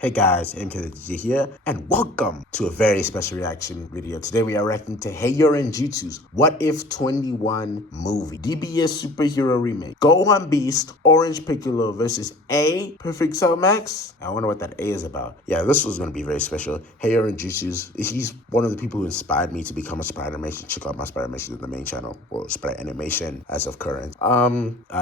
Hey guys, MKJ here, and welcome to a very special reaction video. Today we are reacting to Hyourinjutsu's What If 21 movie, DBS superhero remake. Gohan Beast, Orange Piccolo versus A Perfect Cell Max. I wonder what that A is about. Yeah, this was going to be very special. Hyourinjutsu's, he's one of the people who inspired me to become a Spider Animation. Check out my Spider Animation in the main channel, or Spider Animation as of current.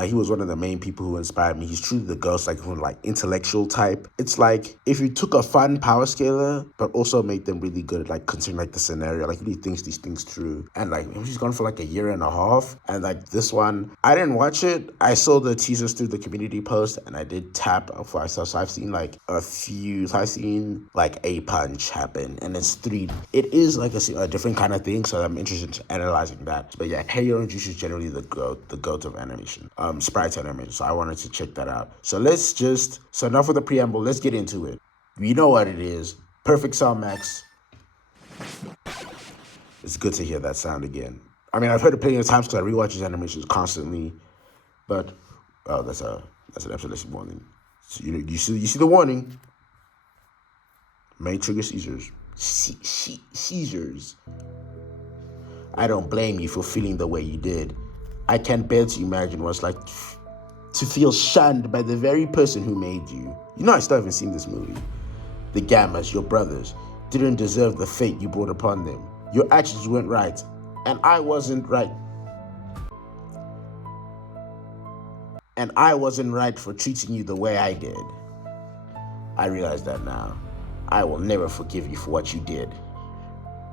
He was one of the main people who inspired me. He's truly the ghost, like intellectual type. It's like if you took a fun power scaler, but also made them really good at like considering like the scenario, like really thinks these things through. And like he's gone for like a year and a half. And like this one, I didn't watch it. I saw the teasers through the community post and I did tap for myself. So I've seen like a few, I've seen like a punch happen and it's 3D. It is like a different kind of thing. So I'm interested in analyzing that. But yeah, Hyourinjutsu is generally the goat of animation, sprite animation. So I wanted to check that out. So so enough with the preamble, let's get into it. You know what it is. Perfect Sound Max. It's good to hear that sound again. I mean, I've heard it plenty of times because I rewatch his animations constantly. But oh, that's an episode warning. So you see the warning. May trigger seizures. Seizures. I don't blame you for feeling the way you did. I can't bear to imagine what it's like to feel shunned by the very person who made you. You know, I still haven't seen this movie. The Gammas, your brothers, didn't deserve the fate you brought upon them. Your actions weren't right, and I wasn't right. And I wasn't right for treating you the way I did. I realize that now. I will never forgive you for what you did.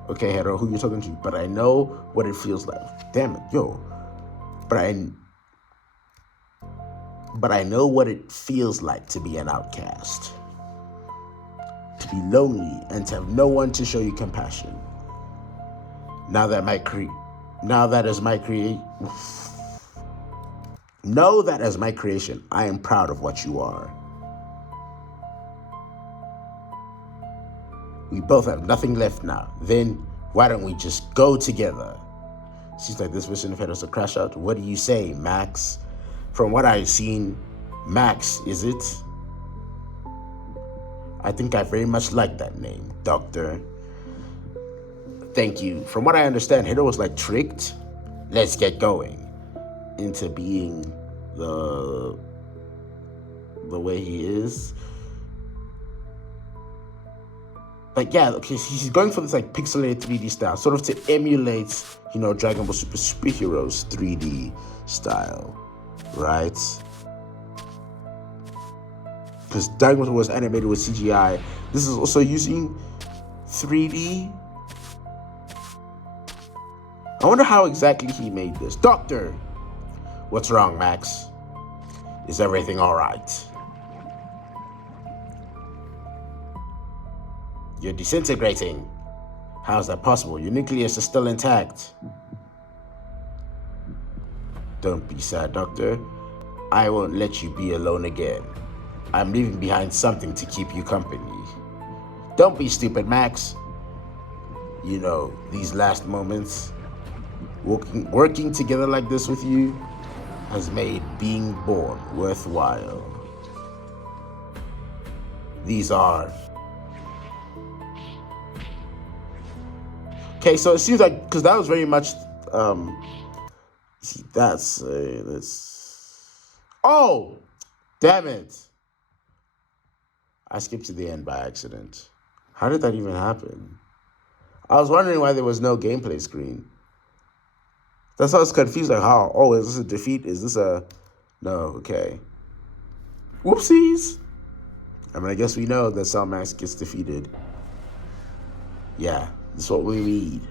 Okay, Hero, who you talking to? But I know what it feels like. Damn it, yo. But I know what it feels like to be an outcast. To be lonely and to have no one to show you compassion. Know that as my creation, I am proud of what you are. We both have nothing left now. Then why don't we just go together? Seems like this mission had us a crash out. What do you say, Max? From what I've seen, Max, is it? I think I very much like that name, Doctor. Thank you. From what I understand, Hiro was like tricked. Let's get going into being the way he is. Like, yeah, okay, he's going for this like pixelated 3D style, sort of to emulate, you know, Dragon Ball Superheroes 3D style, right? Because Dragon Ball was animated with CGI. This is also using 3D. I wonder how exactly he made this. Doctor! What's wrong, Max? Is everything all right? You're disintegrating. How's that possible? Your nucleus is still intact. Don't be sad, Doctor. I won't let you be alone again. I'm leaving behind something to keep you company. Don't be stupid, Max. You know, these last moments, working together like this with you has made being born worthwhile. These are... Okay, so it seems like, because that was very much, that's oh, damn it. I skipped to the end by accident. How did that even happen? I was wondering why there was no gameplay screen. That's why I was confused, like how, oh, is this a defeat? Is this a, no, okay. Whoopsies. I mean, I guess we know that Cell Max gets defeated. Yeah, that's what we read.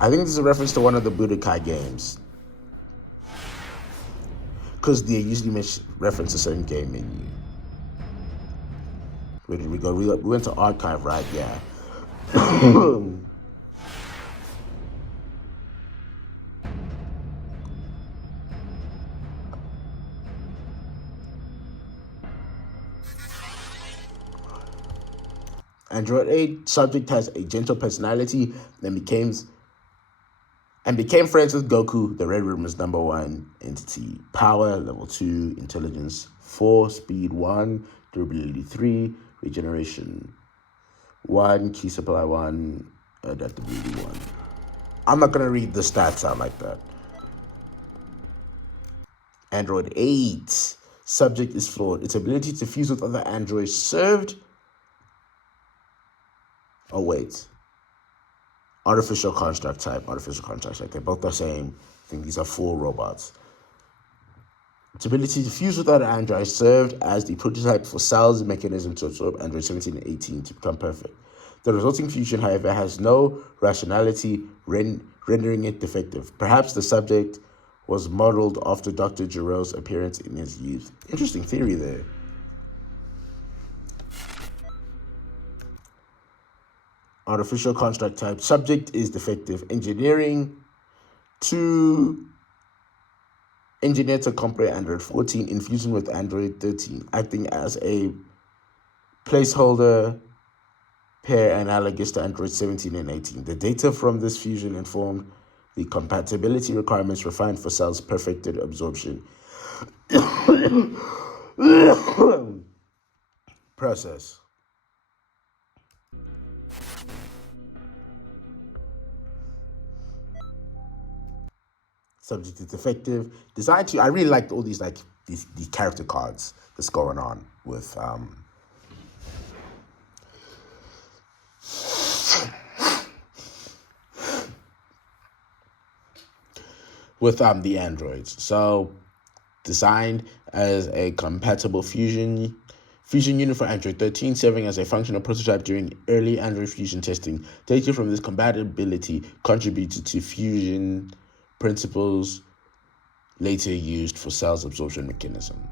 I think this is a reference to one of the Budokai games. Because they usually reference a certain game menu. Where did we go? We went to archive, right? Yeah. Android 8 subject has a gentle personality and became friends with Goku. The Red Room is #1 entity. Power level 2, intelligence 4, speed 1, durability 3, regeneration 1, key supply 1, adaptability 1. I'm not going to read the stats out like that. Android 8. Subject is flawed. Its ability to fuse with other androids served. Oh, wait. Artificial construct type. They're both the same. I think these are 4 robots. Its ability to fuse with other androids served as the prototype for Cell's mechanism to absorb Android 17 and 18 to become perfect. The resulting fusion, however, has no rationality, rendering it defective. Perhaps the subject was modeled after Dr. Giroux's appearance in his youth. Interesting theory there. Artificial construct type. Subject is defective. Engineer to comprehend Android 14 in fusion with Android 13, acting as a placeholder pair analogous to Android 17 and 18. The data from this fusion informed the compatibility requirements refined for Cell's perfected absorption process. Subject is effective. Designed to. I really liked all these these character cards that's going on with the androids. So designed as a compatible fusion unit for Android 13, serving as a functional prototype during early Android fusion testing. Data from this compatibility contributed to fusion principles later used for Cell's absorption mechanism.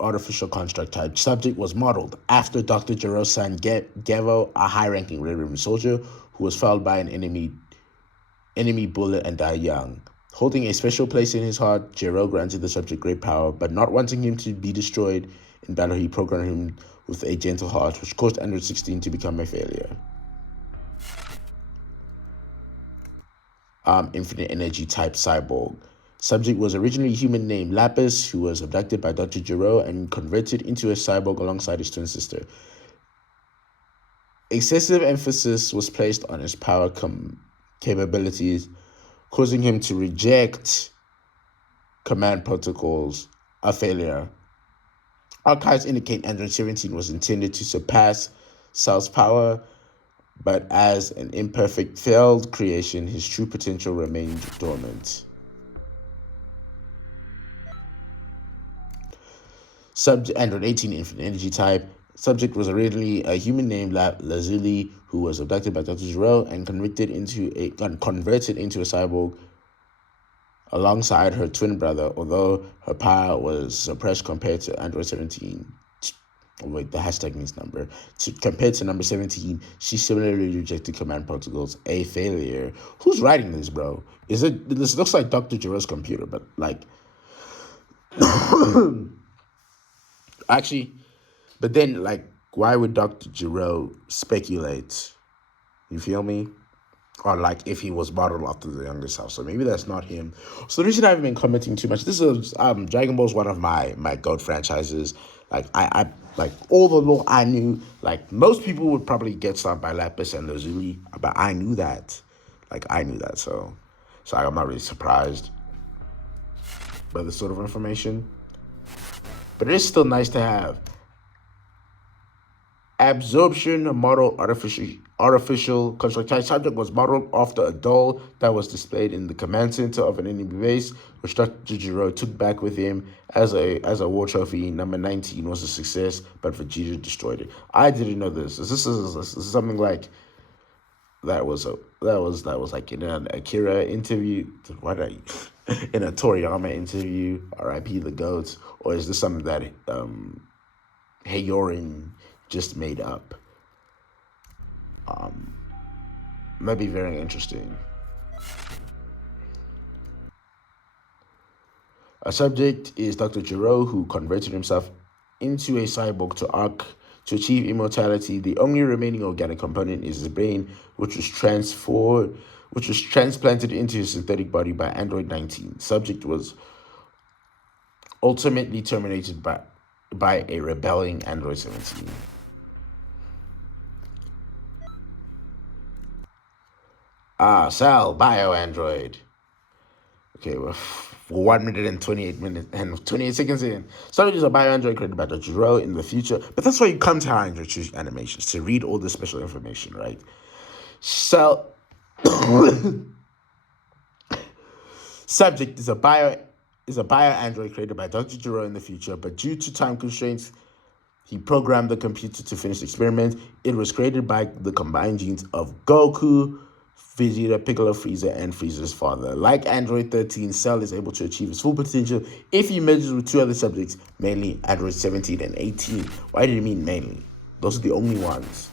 Artificial construct type. Subject was modeled after Dr. Giroux's Gevo, a high-ranking Red Ribbon soldier who was fouled by an enemy bullet and died young. Holding a special place in his heart, Giroux granted the subject great power, but not wanting him to be destroyed in battle, he programmed him with a gentle heart, which caused Android 16 to become a failure. Infinite energy type cyborg. Subject was originally a human named Lapis, who was abducted by Dr. Giroux and converted into a cyborg alongside his twin sister. Excessive emphasis was placed on his power capabilities, causing him to reject command protocols, a failure. Archives indicate Android 17 was intended to surpass Cell's power, but as an imperfect, failed creation, his true potential remained dormant. Android 18 Infinite Energy type. Subject was originally a human named Lazuli, who was abducted by Dr. Giroux and converted into a cyborg alongside her twin brother, although her power was suppressed compared to Android 17. Wait, the hashtag means number. Compared to number 17, she similarly rejected command protocols, a failure. Who's writing this, bro? This looks like Dr. Giroux's computer, but actually, but then why would Dr. Giroux speculate? You feel me? Or if he was modeled after the younger self. So maybe that's not him. So the reason I haven't been commenting too much, this is Dragon Ball is one of my GOAT franchises. I all the lore I knew, most people would probably get stopped by Lapis and Lazuli, but I knew that. So I'm not really surprised by this sort of information. But it is still nice to have. Absorption model artificial construct type. Subject was modeled after a doll that was displayed in the command center of an enemy base, which Dr. Giroux took back with him as a war trophy. Number 19 was a success, but Vegeta destroyed it. I didn't know this. This is something that was in an Akira interview. In a Toriyama interview, R.I.P. the GOAT, or is this something that Hyourin just made up? Might be very interesting. A subject is Dr. Giroux, who converted himself into a cyborg to achieve immortality. The only remaining organic component is his brain, which was transferred which was transplanted into his synthetic body by Android 19. Subject was ultimately terminated by a rebelling Android 17. Sal, bio Android. Okay, well, 1 minute and 28 minutes and 28 seconds in. Subject is a bio Android created by Dr. Jiro in the future. But that's why you come to Hyourinjutsu animations, to read all the special information, right? Sal. Subject is a bio android created by Dr. Jiro in the future, but due to time constraints, he programmed the computer to finish the experiment. It was created by the combined genes of Goku, Vegeta, Piccolo, Frieza, and Frieza's father. Like Android 13, Cell is able to achieve his full potential if he merges with two other subjects, mainly Android 17 and 18. Why did he mean mainly? Those are the only ones.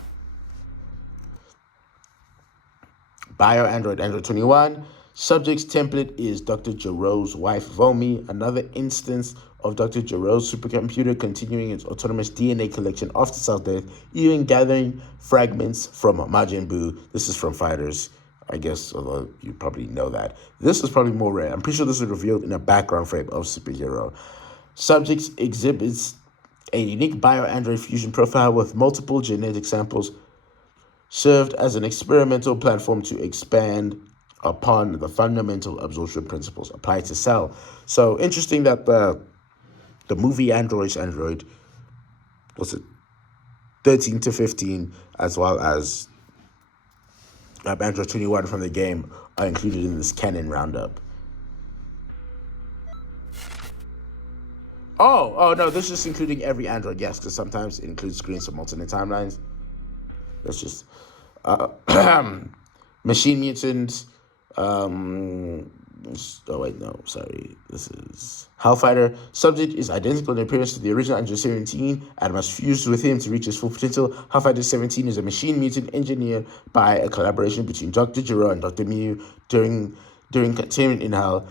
Bio Android 21. Subject's template is Dr. Jiro's wife, Vomi, another instance of Dr. Jiro's supercomputer continuing its autonomous DNA collection after Cell's death, even gathering fragments from Majin Buu. This is from Fighters, I guess, although you probably know that. This is probably more rare. I'm pretty sure this is revealed in a background frame of Superhero. Subjects exhibits a unique bio-android fusion profile with multiple genetic samples, served as an experimental platform to expand upon the fundamental absorption principles applied to Cell. So interesting that the movie Android, what's it, 13 to 15, as well as Android 21 from the game are included in this canon roundup. Oh no, this is including every Android, yes, because sometimes it includes screens from alternate timelines. That's just Machine Mutants. This is Hellfighter. Subject is identical in appearance to the original Android 17 and must fuse with him to reach his full potential. Hellfighter 17 is a machine mutant engineered by a collaboration between Dr. Jiro and Dr. Mew during containment in Hell,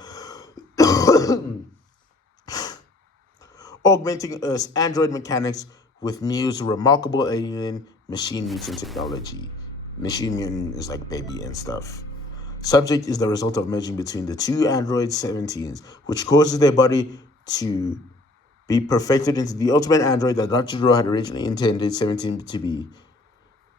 augmenting Earth's android mechanics with Mew's remarkable alien machine mutant technology. Machine mutant is like baby and stuff. Subject is the result of merging between the two Android 17s, which causes their body to be perfected into the ultimate android that Dr. Jiro had originally intended 17 to be.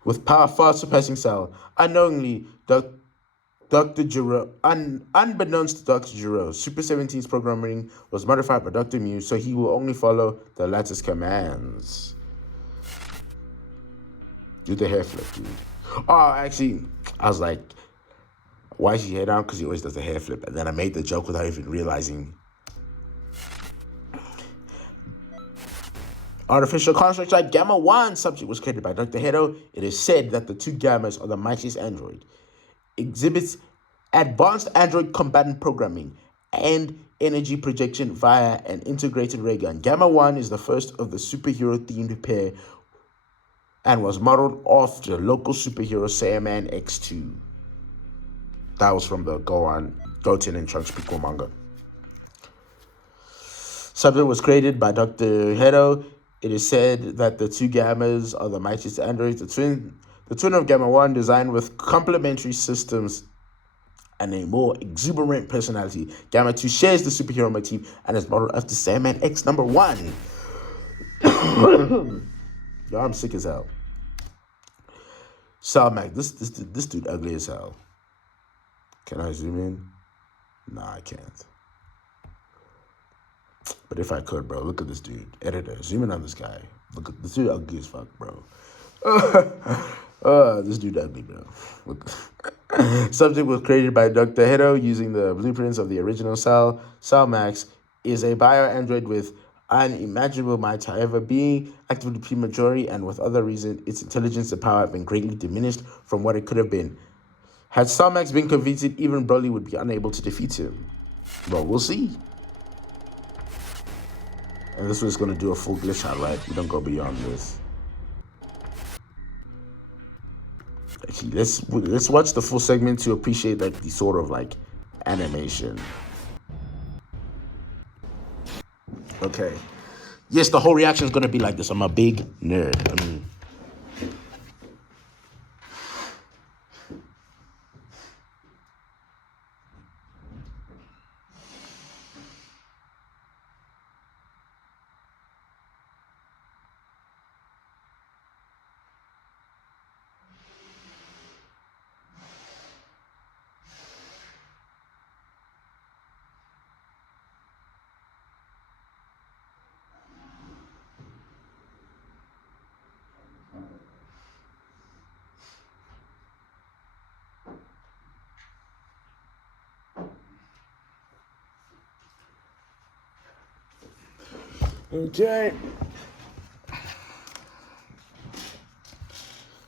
With power far surpassing Cell, unknowingly, Dr. Jiro, unbeknownst to Dr. Jiro, Super 17's programming was modified by Dr. Mew, so he will only follow the latter's commands. Do the hair flip, dude. Oh, actually, I was like, why is he hair down? Because he always does the hair flip. And then I made the joke without even realizing. Artificial construct like Gamma 1 subject was created by Dr. Hedo. It is said that the two Gammas are the mightiest android. Exhibits advanced android combatant programming and energy projection via an integrated ray gun. Gamma 1 is the first of the superhero-themed pair and was modeled after local superhero Saiyaman X2. That was from the Goten and Trunks prequel manga. Subject was created by Dr. Hedo. It is said that the two Gammas are the mightiest androids. The twin of Gamma 1, designed with complementary systems and a more exuberant personality. Gamma 2 shares the superhero motif and is modeled after Saiyaman X number 1. Yo, I'm sick as hell. Sal Mac, this dude ugly as hell. Can I zoom in? Nah, I can't. But if I could, bro, look at this dude. Editor, zoom in on this guy. Look at this dude, ugly as fuck, bro. This dude ugly, bro. Look. Subject was created by Dr. Hedo using the blueprints of the original Sal. Sal Max is a bio-android with unimaginable might. However, being actively prematurely and with other reasons, its intelligence and power have been greatly diminished from what it could have been. Had Sal Max been convinced, even Broly would be unable to defeat him. Well, we'll see. And this was going to do a full glitch shot, right? We don't go beyond this. Actually, let's watch the full segment to appreciate like the sort of like animation. Okay. Yes, the whole reaction is going to be like this. I'm a big nerd. Okay.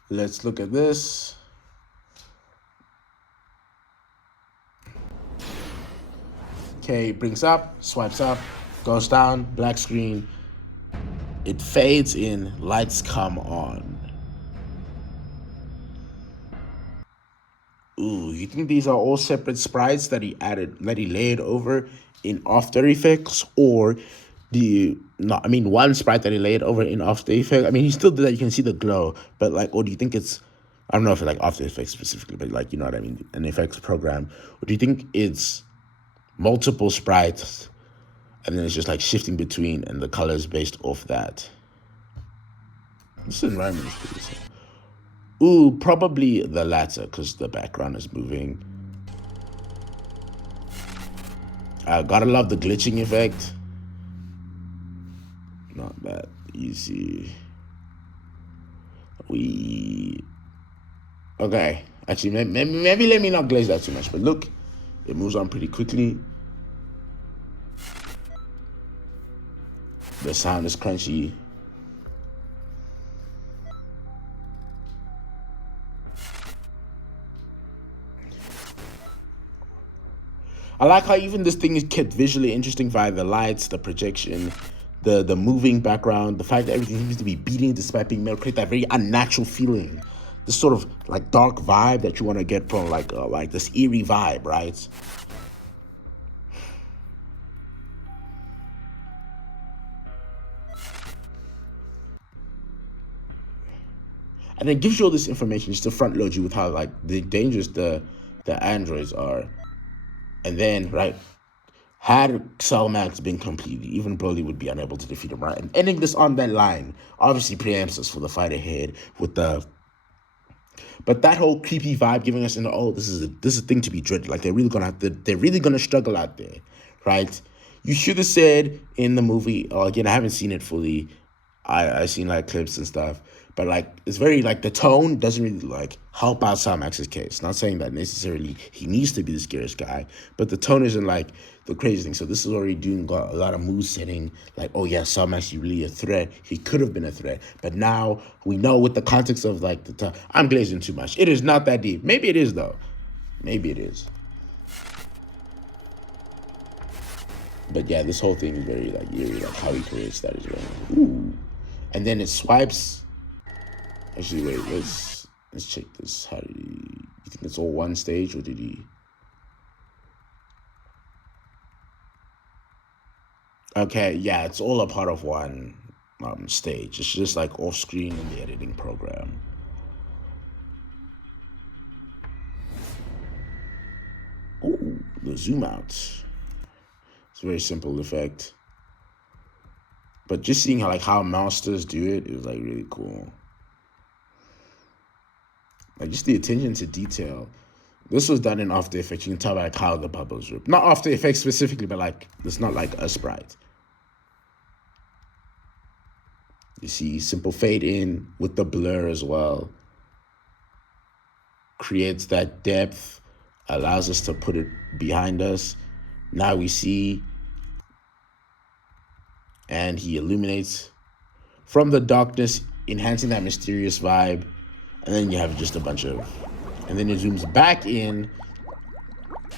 Let's look at this. Okay, brings up, swipes up, goes down, black screen. It fades in, lights come on. Ooh, you think these are all separate sprites that he layered over in After Effects, or one sprite that he layered over in After Effects? I mean, he still did that. You can see the glow, but like, or do you think it's, I don't know if it's like After Effects specifically, but like, you know what I mean, an effects program? Or do you think it's multiple sprites, and then it's just like shifting between, and the colors based off that? This environment is pretty simple. Ooh, probably the latter, because the background is moving. Gotta love the glitching effect. Not that easy. Okay. Actually, maybe let me not glaze that too much. But look, it moves on pretty quickly. The sound is crunchy. I like how even this thing is kept visually interesting via the lights, the projection, the moving background, the fact that everything seems to be beating despite being metal, create that very unnatural feeling. This sort of like dark vibe that you want to get from like this eerie vibe, right? And it gives you all this information just to front load you with how like the dangerous the androids are. And then, right, had Salmax been completed, even Broly would be unable to defeat him, right? And ending this on that line obviously preempts us for the fight ahead with the. But that whole creepy vibe giving us this is a thing to be dreaded. Like they're really gonna struggle out there, right? You should have said in the movie. Again, I haven't seen it fully. I've seen like clips and stuff, but like it's very like the tone doesn't really like help out Salmax's case. Not saying that necessarily he needs to be the scariest guy, but the tone isn't like the crazy thing. So this is already doing a lot of mood setting. Like, oh yeah, Salmax is really a threat. He could have been a threat, but now we know with the context of like I'm glazing too much. It is not that deep. Maybe it is though. Maybe it is. But yeah, this whole thing is very like eerie, like how he creates that as well. Ooh. And then it swipes. Actually, wait, let's check this. How did he? You think it's all one stage, or did he? Okay, yeah, it's all a part of one stage. It's just like off screen in the editing program. Ooh, the zoom out. It's a very simple effect. But just seeing how masters do it is like really cool. Like just the attention to detail. This was done in After Effects. You can tell by like how the bubbles rip. Not After Effects specifically, but like it's not like a sprite. You see simple fade in with the blur as well. Creates that depth, allows us to put it behind us. Now we see, and he illuminates from the darkness, enhancing that mysterious vibe. And then you have just a bunch of, and then it zooms back in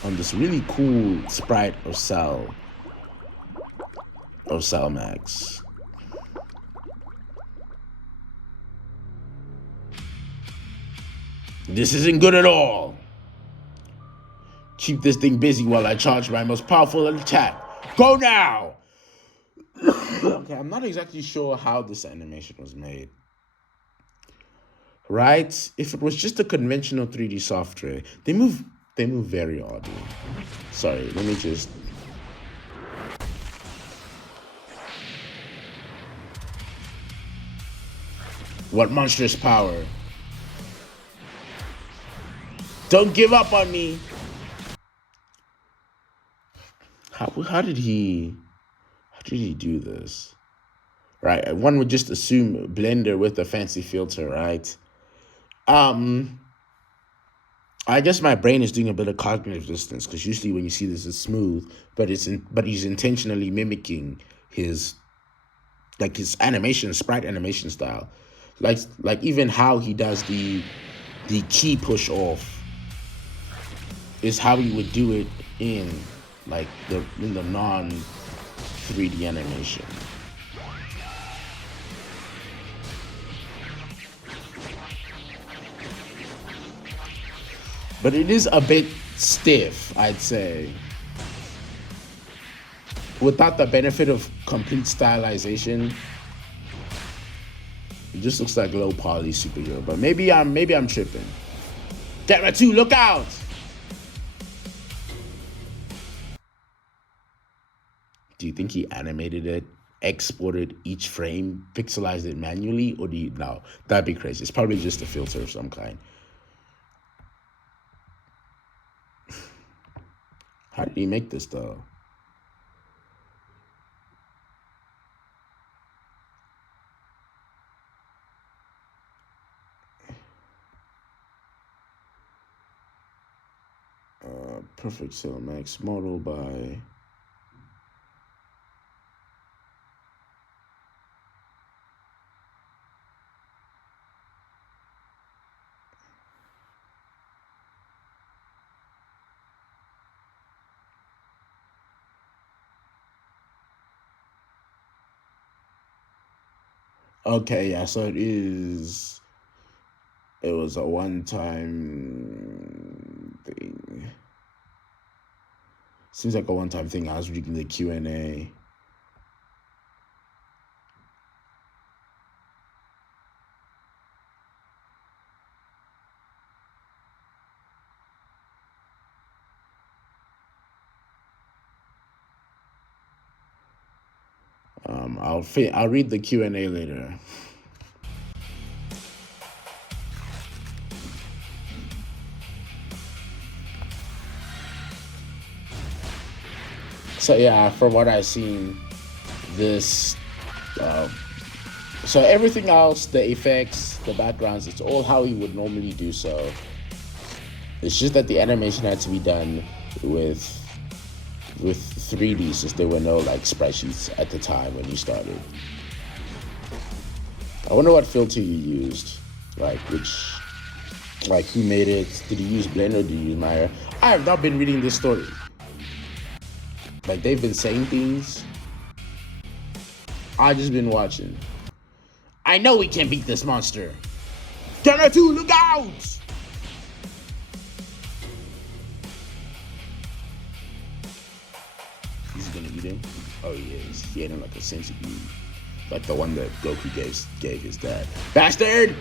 on this really cool sprite of Salmax. This isn't good at all. Keep this thing busy while I charge my most powerful attack. Go now! Okay, I'm not exactly sure how this animation was made. Right? If it was just a conventional 3D software, they move very oddly. Sorry, let me just. What monstrous power? Don't give up on me. How did he do this? Right, one would just assume Blender with a fancy filter, right? I guess my brain is doing a bit of cognitive dissonance because usually when you see this, it's smooth, but he's intentionally mimicking his like his animation, sprite animation style, like even how he does the key push off is how he would do it in like the non 3D animation. But it is a bit stiff, I'd say. Without the benefit of complete stylization, it just looks like low poly superhero. But maybe I'm tripping. Gamma 2, look out! Do you think he animated it, exported each frame, pixelized it manually, or do you no? That'd be crazy. It's probably just a filter of some kind. How did he make this though? Perfect Cinemax model by okay, yeah, so it was a one-time thing. Seems like a one-time thing. I was reading the Q&A. I'll read the Q&A later. So yeah, from what I've seen, this, so everything else, the effects, the backgrounds, it's all how he would normally do so. It's just that the animation had to be done with 3D, since there were no like sprite sheets at the time when you started. I wonder what filter you used, like who made it? Did you use Blend or did you use Maya? I have not been reading this story. Like, they've been saying things. I've just been watching. I know we can beat this monster. Gamma 2, look out! He's gonna eat him? Oh, he is. He ate him like a centipede. Like the one that Goku gave his dad. Bastard!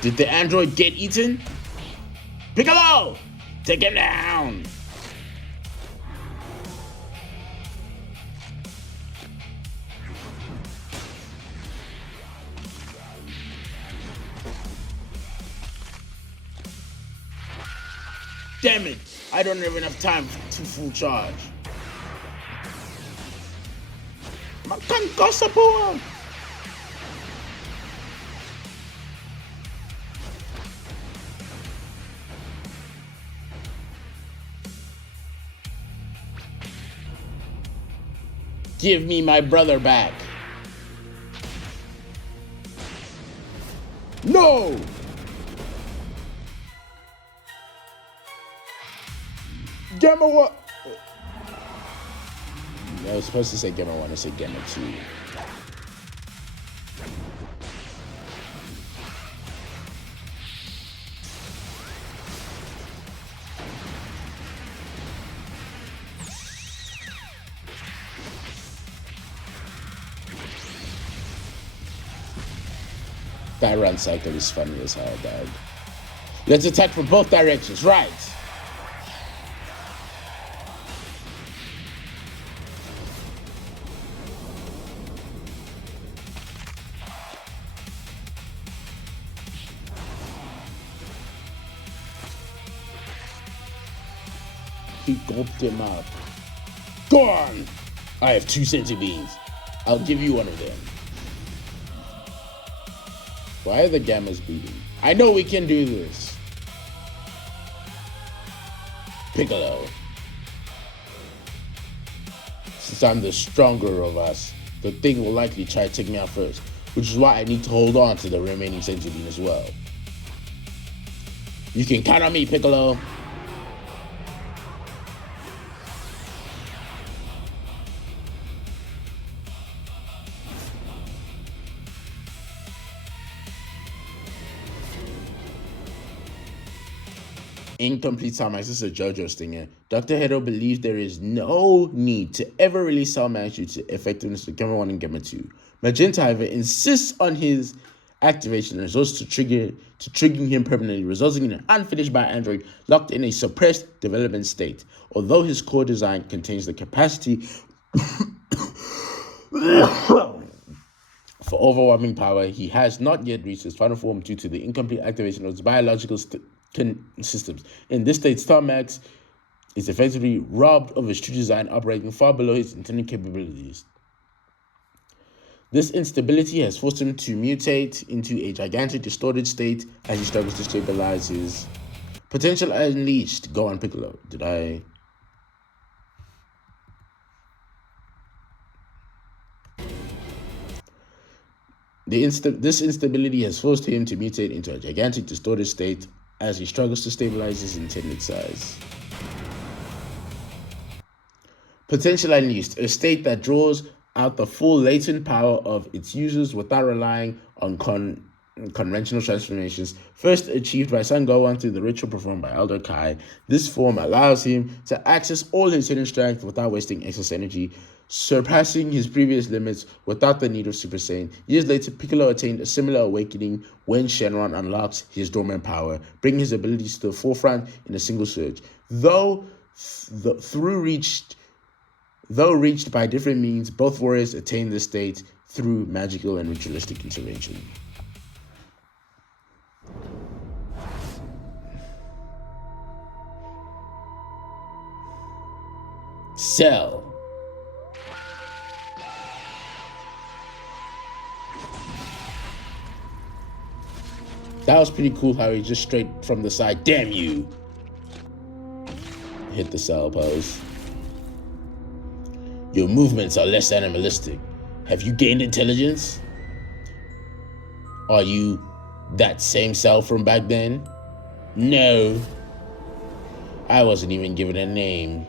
Did the android get eaten? Piccolo! Take him down! Damn it! I don't have enough time to full charge. Makankosapu! Give me my brother back. No! Gamma 1. I was supposed to say Gamma 1, I said Gamma 2. That run cycle is funny as hell, dog. Let's attack from both directions, right? He gulped him up. Go on! I have 2 centibeans. I'll give you one of them. Why are the Gammas beating? I know we can do this. Piccolo. Since I'm the stronger of us, the thing will likely try to take me out first, which is why I need to hold on to the remaining Senzu Bean as well. You can count on me, Piccolo. Incomplete Soundmax. This is a JoJo stinger. Dr. Hedo believes there is no need to ever release Soundmax due to effectiveness of Gemma 1 and Gemma 2. Magenta, however, insists on his activation and results to triggering him permanently, resulting in an unfinished bi-android locked in a suppressed development state. Although his core design contains the capacity for overwhelming power, he has not yet reached his final form due to the incomplete activation of his biological systems. In this state, Starmax is effectively robbed of his true design, operating far below his intended capabilities. This instability has forced him to mutate into a gigantic distorted state as he struggles to stabilize his potential unleashed. Go on, Piccolo. This instability has forced him to mutate into a gigantic distorted state as he struggles to stabilize his intended size. Potential unleashed, a state that draws out the full latent power of its users without relying on conventional transformations. First achieved by Son Gohan through the ritual performed by Elder Kai, this form allows him to access all his hidden strength without wasting excess energy, surpassing his previous limits without the need of Super Saiyan. Years later, Piccolo attained a similar awakening when Shenron unlocks his dormant power, bringing his abilities to the forefront in a single surge. Though reached by different means, both warriors attain this state through magical and ritualistic intervention. Cell. That was pretty cool how he just straight from the side, damn you, hit the Cell pose. Your movements are less animalistic. Have you gained intelligence? Are you that same Cell from back then? No. I wasn't even given a name.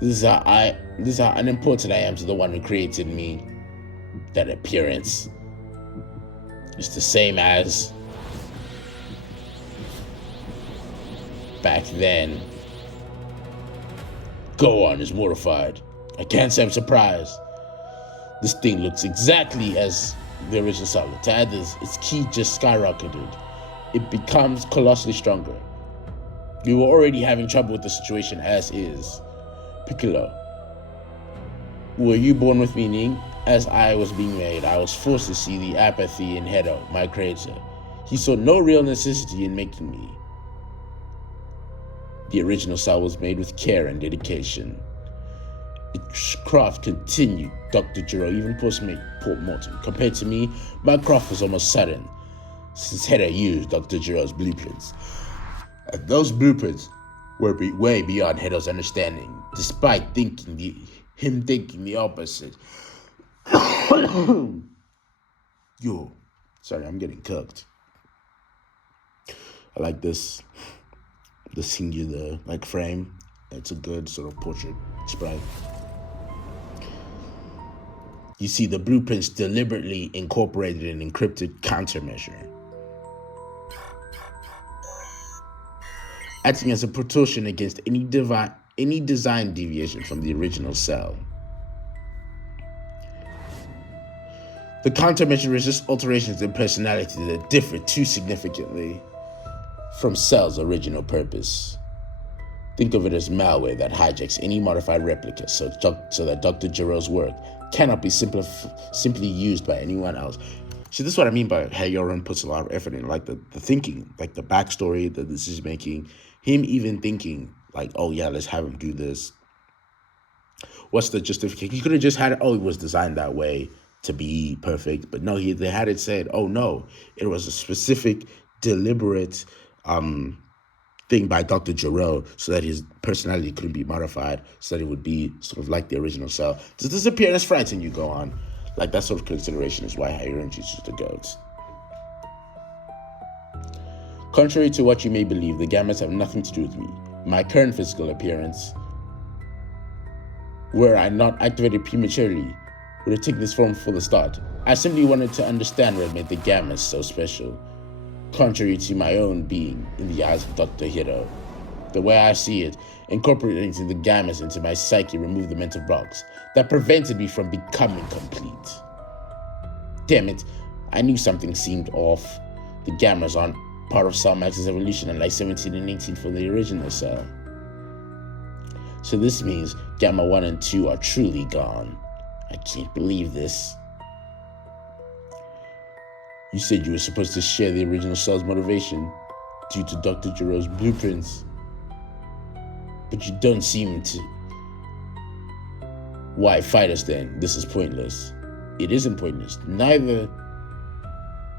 This is how unimportant I am to the one who created me. That appearance. It's the same as back then. Gohan is mortified. I can't say I'm surprised. This thing looks exactly as the original Solid. To add this, its ki just skyrocketed. It becomes colossally stronger. We were already having trouble with the situation as is. Piccolo, were you born with meaning? As I was being made, I was forced to see the apathy in Hedo, my creator. He saw no real necessity in making me. The original Cell was made with care and dedication. Its craft continued, Dr. Gero, even post-mortem. Compared to me, my craft was almost sudden, since Hedo used Dr. Gero's blueprints. And those blueprints were way beyond Hedo's understanding, despite him thinking the opposite. Yo, sorry, I'm getting cooked. I like this, the singular frame. It's a good sort of portrait sprite. You see the blueprints deliberately incorporated an encrypted countermeasure, acting as a protection against any design deviation from the original Cell. The countermeasure resists alterations in personality that differ too significantly from Cell's original purpose. Think of it as malware that hijacks any modified replica so that Dr. Gero's work cannot be simply used by anyone else. See, this is what I mean by how Hyourin puts a lot of effort in, like the thinking, like the backstory, the decision making, him even thinking, like, oh yeah, let's have him do this. What's the justification? He could have just had it, oh, it was designed that way to be perfect, but no, they had it said, oh no, it was a specific, deliberate thing by Dr. Gero so that his personality couldn't be modified, so that it would be sort of like the original Cell. Does this appearance frighten you, go on? Like, that sort of consideration is why Hyourinjutsu is the GOAT. Contrary to what you may believe, the gammas have nothing to do with me. My current physical appearance, were I not activated prematurely, would have taken this form for the start. I simply wanted to understand what made the gammas so special, contrary to my own being in the eyes of Dr. Hiro. The way I see it, incorporating the gammas into my psyche removed the mental blocks that prevented me from becoming complete. Damn it, I knew something seemed off. The gammas aren't part of Cell Max's evolution, unlike 17 and 18 for the original Cell. So this means Gamma 1 and 2 are truly gone. I can't believe this. You said you were supposed to share the original Cell's motivation due to Dr. Gero's blueprints, but you don't seem to. Why fight us then? This is pointless. It isn't pointless. Neither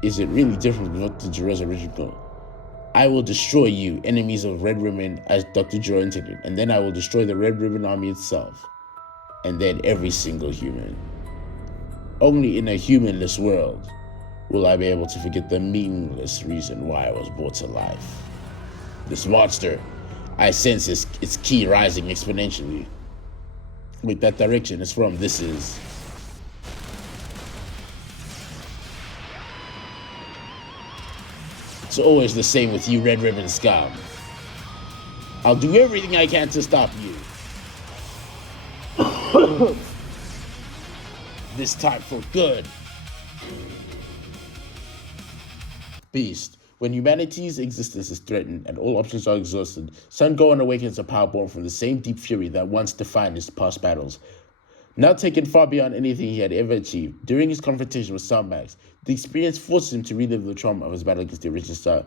is it really different from Dr. Gero's original. I will destroy you, enemies of Red Ribbon, as Dr. Gero intended, and then I will destroy the Red Ribbon army itself, and then every single human. Only in a humanless world will I be able to forget the meaningless reason why I was brought to life. This monster, I sense its ki rising exponentially. Wait, that direction is from, this is. It's always the same with you Red Ribbon scum. I'll do everything I can to stop you. This time for good. Beast. When humanity's existence is threatened and all options are exhausted, Sun Gohan awakens a power born from the same deep fury that once defined his past battles. Now taken far beyond anything he had ever achieved, during his confrontation with Cell Max, the experience forced him to relive the trauma of his battle against the original Cell.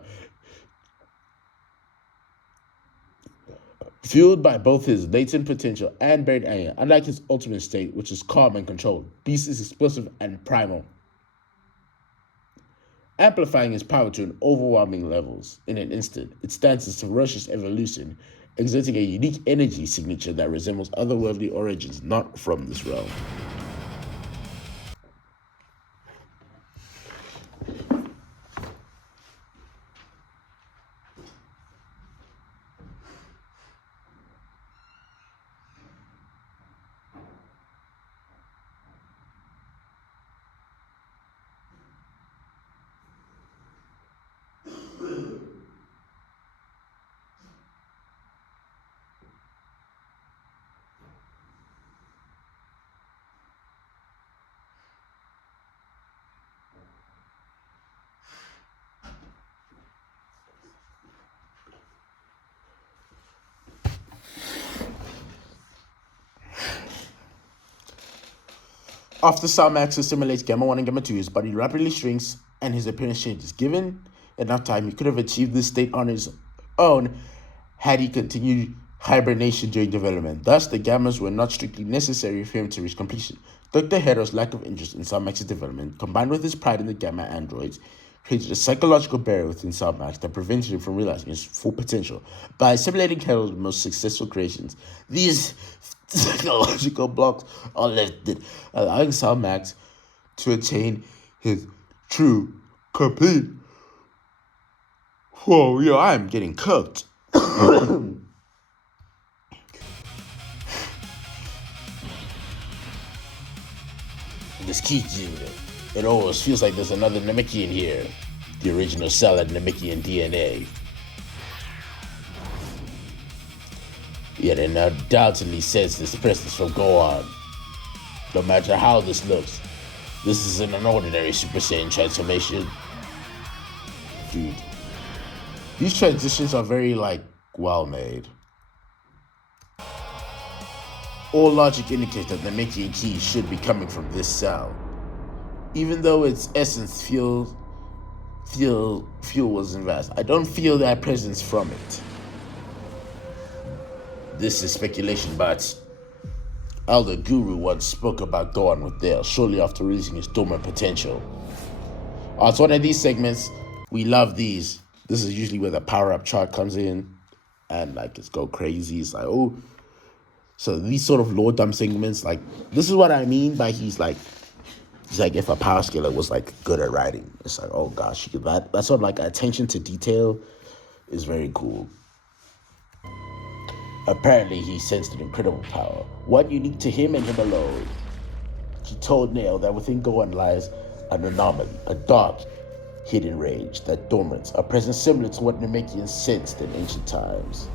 Fueled by both his latent potential and buried anger, unlike his ultimate state, which is calm and controlled, Beast is explosive and primal, amplifying his power to an overwhelming levels. In an instant, it stands as ferocious evolution, exerting a unique energy signature that resembles otherworldly origins not from this realm. After Cell Max assimilates Gamma 1 and Gamma 2, his body rapidly shrinks and his appearance changes. Given enough time, he could have achieved this state on his own had he continued hibernation during development. Thus, the Gammas were not strictly necessary for him to reach completion. Dr. Hero's lack of interest in Cell Max's development, combined with his pride in the Gamma androids, created a psychological barrier within Cell Max that prevented him from realizing his full potential. By assimilating Hero's most successful creations, these technological blocks are lifted, allowing Cell Max to attain his true, complete. Whoa, yo, I'm getting cooked. This Kiji, it always feels like there's another Namekian here. The original Cell had Namekian DNA. Yet it undoubtedly sense this presence from Gohan. No matter how this looks, this isn't an ordinary Super Saiyan transformation. Dude, these transitions are very, well made. All logic indicates that the Namekian Ki should be coming from this cell. Even though its essence fuel wasn't vast, I don't feel that presence from it. This is speculation, but Elder Guru once spoke about Gohan with Dale shortly after releasing his dormant potential. It's one of these segments. We love these. This is usually where the power-up chart comes in. and like just go crazy. It's like, oh, so these sort of lore dump segments, like this is what I mean by he's like if a power scaler was like good at writing, it's like, oh gosh, that sort of like attention to detail is very cool. Apparently, he sensed an incredible power, one unique to him and him alone. He told Nail that within Gohan lies an anomaly, a dark, hidden rage that dormant, a presence similar to what Namekians sensed in ancient times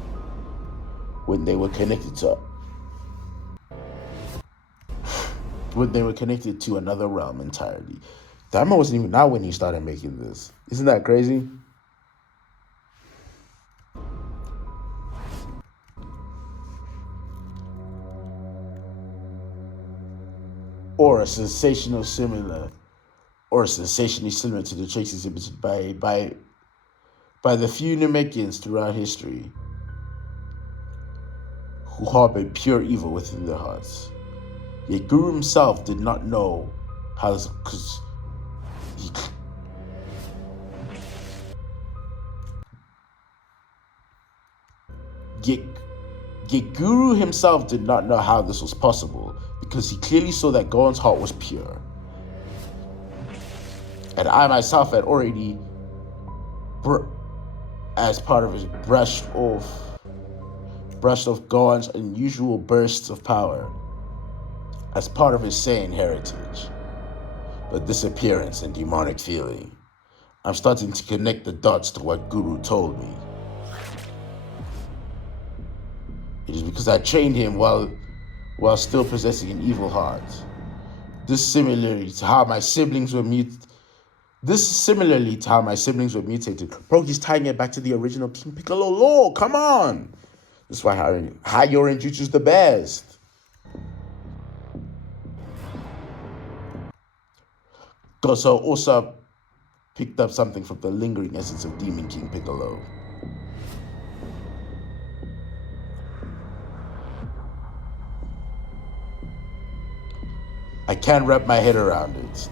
when they were connected to another realm entirely. That man wasn't even out when he started making this. Isn't that crazy? Or sensationally similar to the traits exhibited by the few Namekians throughout history who harbored pure evil within their hearts. Yet Guru himself did not know how this, because Yet Guru himself did not know how this was possible, because he clearly saw that Gohan's heart was pure. And I myself had already, as part of his brushed off Gohan's unusual bursts of power, as part of his Saiyan heritage. But this appearance and demonic feeling, I'm starting to connect the dots to what Guru told me. It is because I trained him while still possessing an evil heart. This similarly to how my siblings were mutated. Bro, he's tying it back to the original King Piccolo lore. Come on. That's why Hyourinjutsu is the best. So also picked up something from the lingering essence of Demon King Piccolo. I can't wrap my head around it.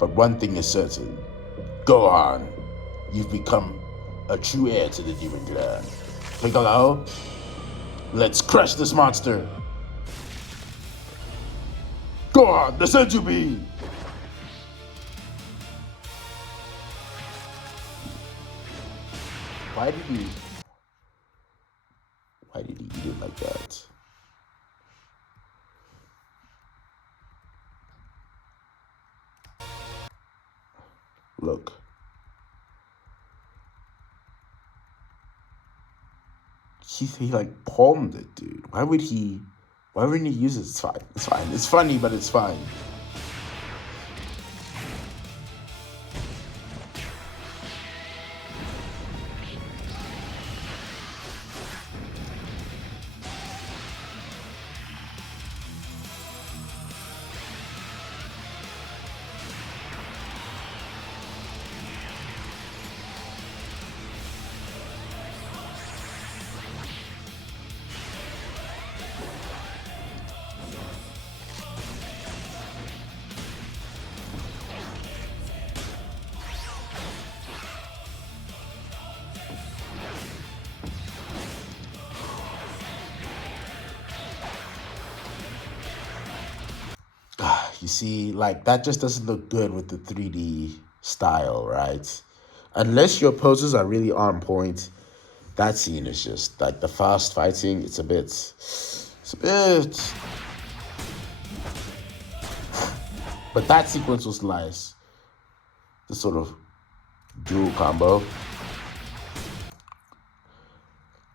But one thing is certain. Gohan, you've become a true heir to the Demon Clan. Piccolo, let's crush this monster. Gohan, the Senju Bean! Why did he eat it like that? Look. He like palmed it, dude. Why wouldn't he use it? It's fine. It's fine. It's funny, but it's fine. You see, like, that just doesn't look good with the 3D style, right? Unless your poses are really on point, that scene is just, like, the fast fighting, it's a bit... But that sequence was nice. The sort of dual combo.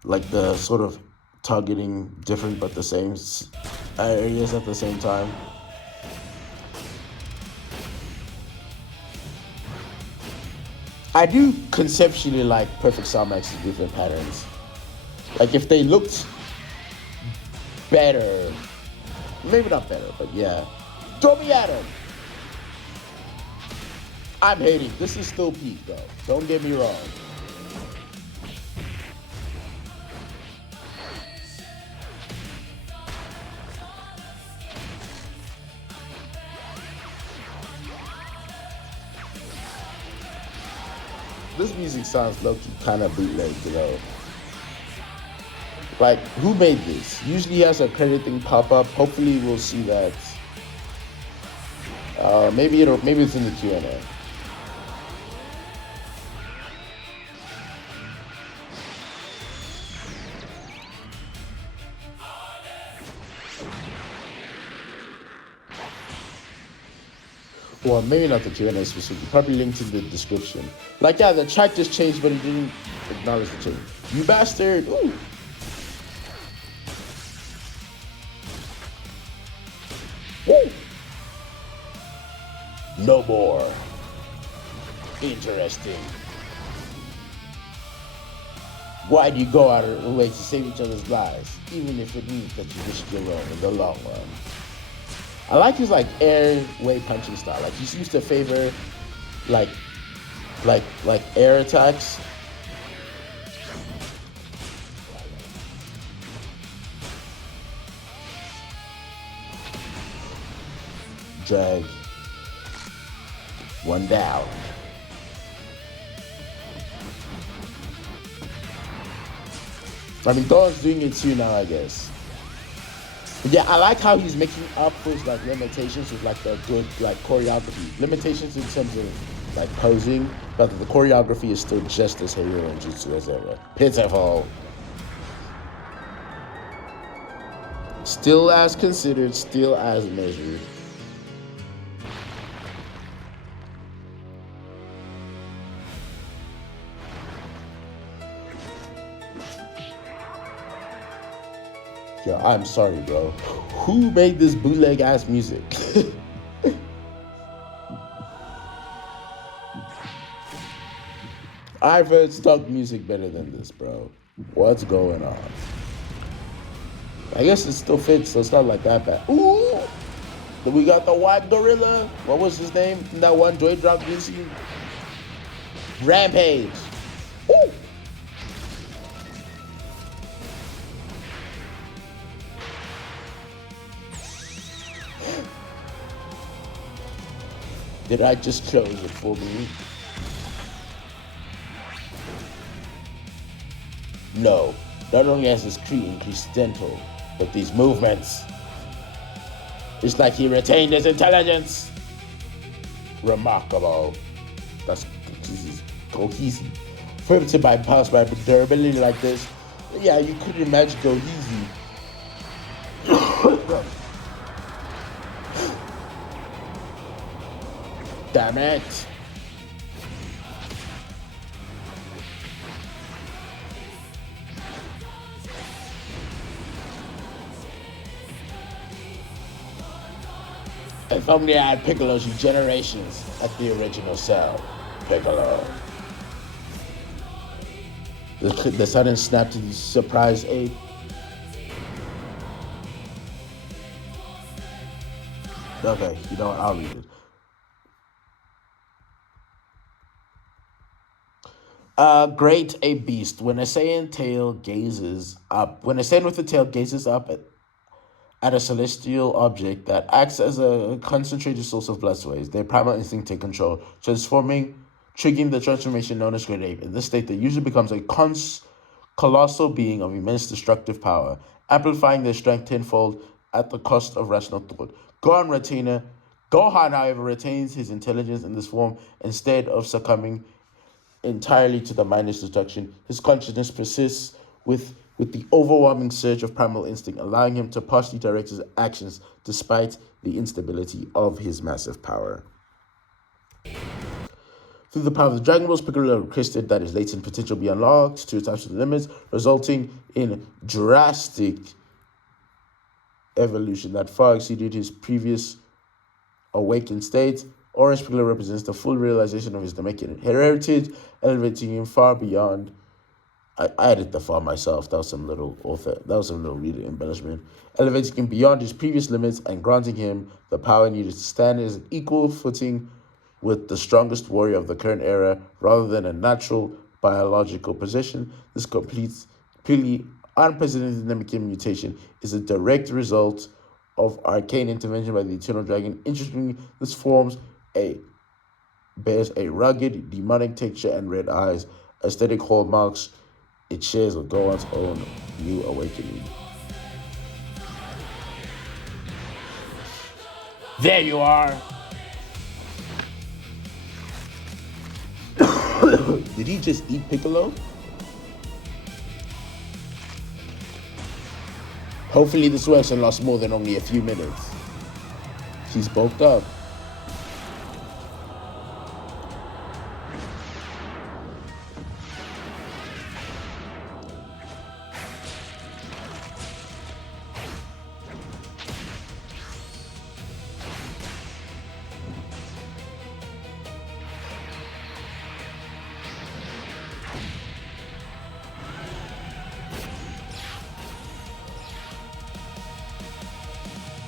Like, the sort of targeting different but the same areas at the same time. I do conceptually like Perfect Soundmax's different patterns. Like, if they looked better, maybe not better, but yeah. Throw me at him! I'm hating. This is still peak, though. Don't get me wrong. This music sounds low-key kind of bootleg, you know. Like, who made this? Usually he has a credit thing pop up. Hopefully we'll see that. Maybe it's in the Q&A. Well, maybe not the Q&A specifically. Probably linked in the description. Like, yeah, the chat just changed, but it didn't acknowledge the change. You bastard! Ooh. Woo! No more. Interesting. Why do you go out of the way to save each other's lives, even if it means that you risk your own in the long run? I like his like airway punching style. Like he seems to favor like air attacks. Drag. One down. I mean, Thor's doing it too now, I guess. But yeah, I like how he's making up for his like limitations with like the good like choreography. Limitations in terms of like posing, but the choreography is still just as Hyourinjutsu as ever. Pitiful. Still as considered, still as measured. Yo, I'm sorry, bro. Who made this bootleg ass music? I've heard stock music better than this, bro. What's going on? I guess it still fits, so it's not like that bad. Ooh! Then we got the white gorilla. What was his name? That one Droid Drop DC? Rampage. Ooh! Did I just close it for me? No, not only has his Kree increased dental, but these movements. It's like he retained his intelligence. Remarkable. That's cohesive. For him to bypass my durability like this, yeah, you couldn't imagine cohesive. Damn it. If only I had Piccolo's regenerations at the original cell. Piccolo. The sudden snap to the surprise aid. Okay, you know what? I'll read it. Great a beast. When a Saiyan tail gazes up, when a Saiyan with a tail gazes up at a celestial object that acts as a concentrated source of blood sways, their primal instinct take control, triggering the transformation known as Great Ape. In this state, they usually becomes a colossal being of immense destructive power, amplifying their strength tenfold at the cost of rational thought. Gohan, however, retains his intelligence in this form instead of succumbing entirely to the mindless destruction. His consciousness persists with the overwhelming surge of primal instinct, allowing him to partially direct his actions despite the instability of his massive power. Through the power of the DragonBallZ, Piccolo requested that his latent potential be unlocked to attach to the limits, resulting in drastic evolution that far exceeded his previous awakened state. Orange Piccolo represents the full realization of his Namekian heritage, elevating him far beyond. I added the far myself. That was some little reader embellishment. Elevating him beyond his previous limits and granting him the power needed to stand as an equal footing with the strongest warrior of the current era, rather than a natural biological position. This completely unprecedented Namekian mutation is a direct result of arcane intervention by the Eternal Dragon. Interestingly, this bears a rugged, demonic texture and red eyes, aesthetic hallmarks it shares with Gohan's own new awakening. There you are. Did he just eat Piccolo? Hopefully this works and lasts more than only a few minutes. She's bulked up.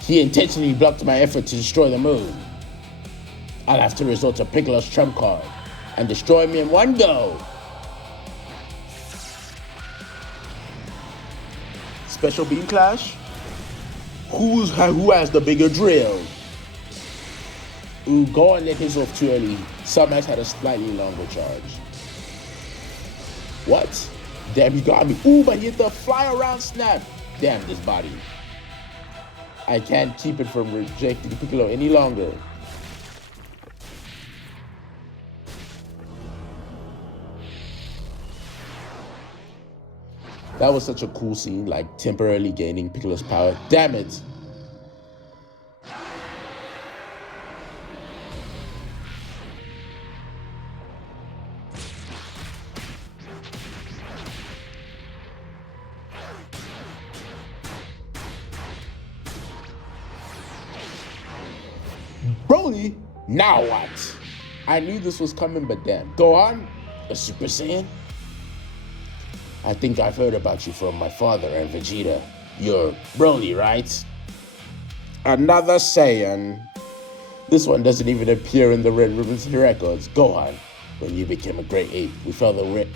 He intentionally blocked my effort to destroy the moon. I'll have to resort to Piccolo's trump card and destroy me in one go. Special beam clash? Who has the bigger drill? Ooh, go and let his off too early. Submax had a slightly longer charge. What? Damn, he got me. Ooh, but he hit the fly around snap. Damn, this body. I can't keep it from rejecting Piccolo any longer. That was such a cool scene, like temporarily gaining Piccolo's power. Damn it! Broly? Now what? I knew this was coming, but damn. Go on, a Super Saiyan? I think I've heard about you from my father and Vegeta. You're Broly, right? Another Saiyan. This one doesn't even appear in the Red Ribbon's records. Gohan, when you became a great ape, we felt the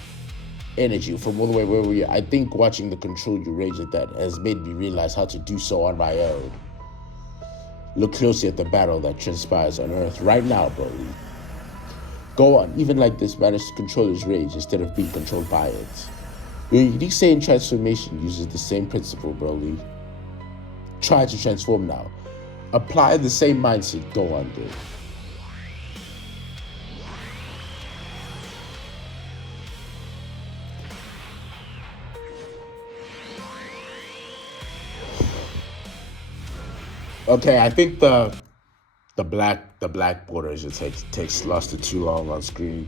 energy from all the way where we are. I think watching the control you rage at that has made me realize how to do so on my own. Look closely at the battle that transpires on Earth right now, Broly. Gohan, even like this, managed to control his rage instead of being controlled by it. Your unique Saiyan transformation uses the same principle, Broly. Try to transform now. Apply the same mindset Gohan did. Okay, I think the black border just takes lasted too long on screen.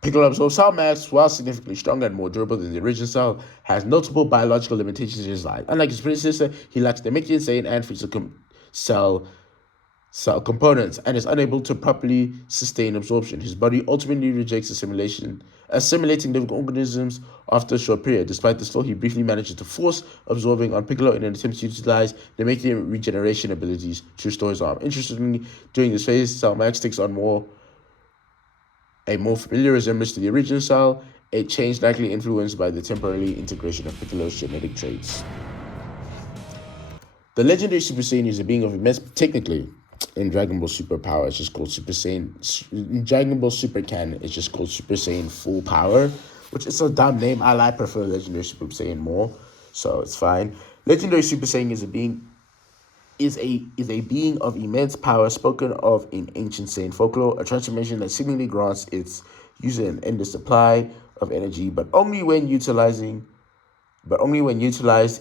Piccolo absorbs Cell Max, while significantly stronger and more durable than the original Cell, has notable biological limitations in his life. Unlike his predecessor, he lacks the Namekian Saiyan and physical cell components and is unable to properly sustain absorption. His body ultimately rejects assimilating living organisms after a short period. Despite this flaw, he briefly manages to force absorbing on Piccolo in an attempt to utilize the Namekian regeneration abilities to restore his arm. Interestingly, during this phase, Cell Max takes on a more familiar resemblance to the original Cell, a change likely influenced by the temporary integration of Piccolo's genetic traits. The legendary Super Saiyan is a being of immense, technically, in Dragon Ball Super Power, it's just called Super Saiyan. In Dragon Ball Super Canon, it's just called Super Saiyan Full Power, which is a dumb name. I prefer Legendary Super Saiyan more, so it's fine. Legendary Super Saiyan is a being of immense power spoken of in ancient Saiyan folklore, a transformation that seemingly grants its user an endless supply of energy, but only when utilized